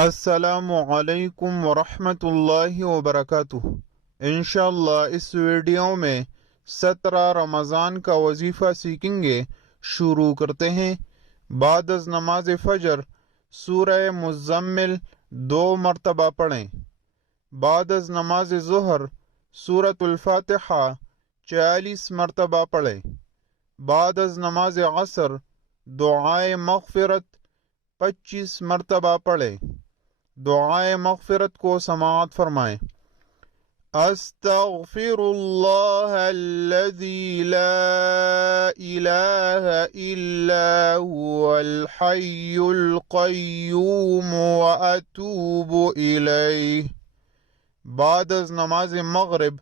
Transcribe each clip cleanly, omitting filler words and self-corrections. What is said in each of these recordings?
السلام علیکم ورحمۃ اللہ وبرکاتہ۔ انشاءاللہ اس ویڈیو میں 17 رمضان کا وظیفہ سیکھیں گے۔ شروع کرتے ہیں۔ بعد از نماز فجر سورہ مزمل 2 مرتبہ پڑھیں۔ بعد از نماز ظہر سورۃ الفاتحہ 40 مرتبہ پڑھیں۔ بعد از نماز عصر دعائے مغفرت 25 مرتبہ پڑھیں۔ دعائے مغفرت کو سماعت فرمائیں۔ استغفر اللہ الذی لا الہ الا هو الحی القیوم واتوب الیہ۔ بعد از نماز مغرب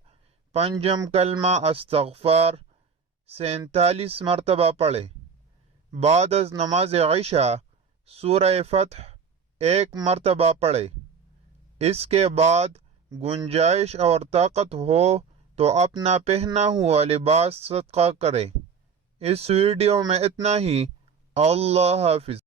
پنجم کلمہ استغفار 47 مرتبہ پڑھیں۔ بعد از نماز عشاء سورہ فتح 1 مرتبہ پڑھے۔ اس کے بعد گنجائش اور طاقت ہو تو اپنا پہنا ہوا لباس صدقہ کرے۔ اس ویڈیو میں اتنا ہی۔ اللہ حافظ۔